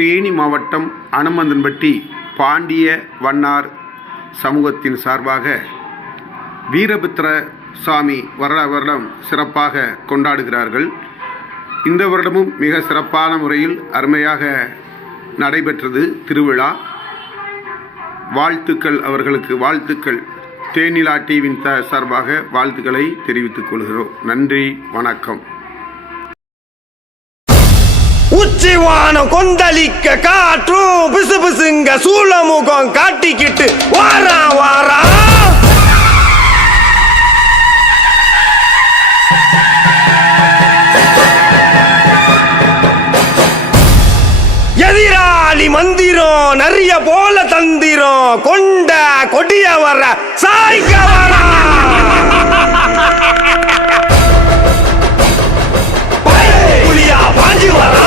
தேனி மாவட்டம் அனுமந்தன்பட்டி பாண்டிய வண்ணார் சமூகத்தின் சார்பாக வீரபத்திர சாமி வருடம் சிறப்பாக கொண்டாடுகிறார்கள். இந்த வருடமும் மிக சிறப்பான முறையில் அருமையாக நடைபெற்றது திருவிழா. வாழ்த்துக்கள், அவர்களுக்கு வாழ்த்துக்கள். தேனிலா டிவியின் சார்பாக வாழ்த்துக்களை தெரிவித்துக் கொள்கிறோம். நன்றி, வணக்கம். உச்சிவானம் கொந்தளிக்க காற்றும் பிசு பிசுங்க சூளமுகம் காட்டிக்கிட்டு வாரா வாரா எதிராளி மந்திரம் நிறைய போல தந்திரம் கொண்ட கொடிய வர சாய்க்க வரா புலியா பாஞ்சி வரா.